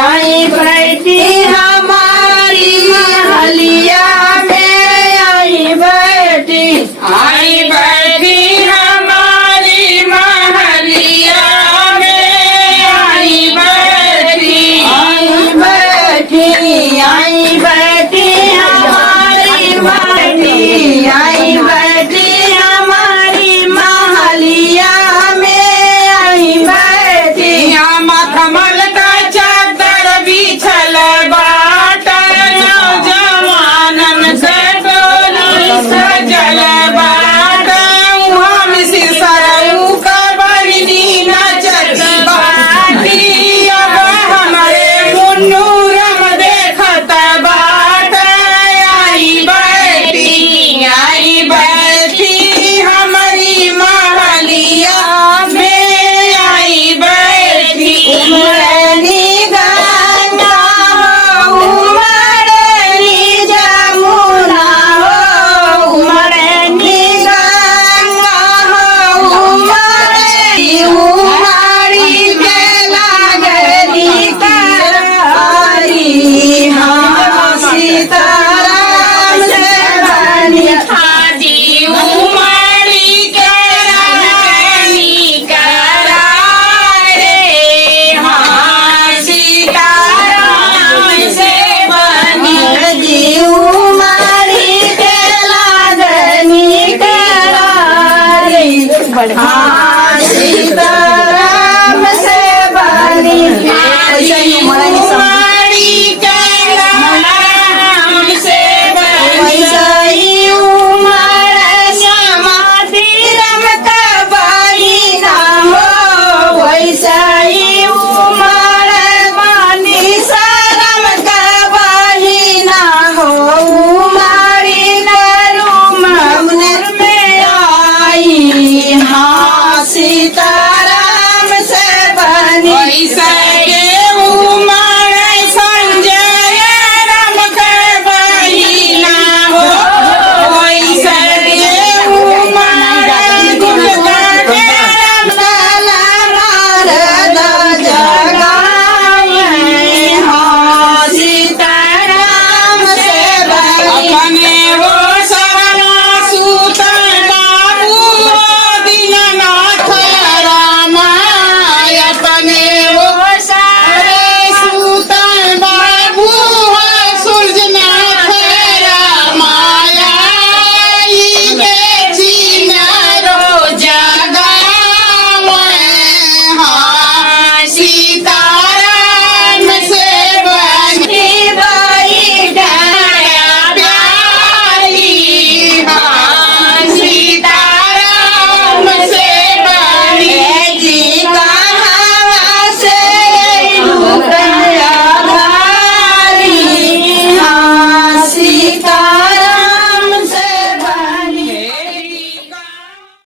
आई बैठी हमारी महलिया में आई बैठी हमारी महलिया में आई बैठी आई बैठी हमारी बैठी आई बैठी हमारी महलिया में आई बैठी यहाँ मखमल का चादर बिछल बाट जवानन से डोली सजल बाट हम सिसरऊ का बरदी नचत बाटी अब हमारे मुन्नूरम देखत बाट आई बैठी हमारी महलिया में आई बैठी उमड़नी गंगा हो उमड़नी जमुना हो उमड़नी गंगा हो उमड़ी के लागली करारी हम सीताराम से बनी हाजी उमड़ी के रानी करारे हाँ सीताराम से बनी जी उमड़ी के लागनी करारी हाँ सीताराम से बनी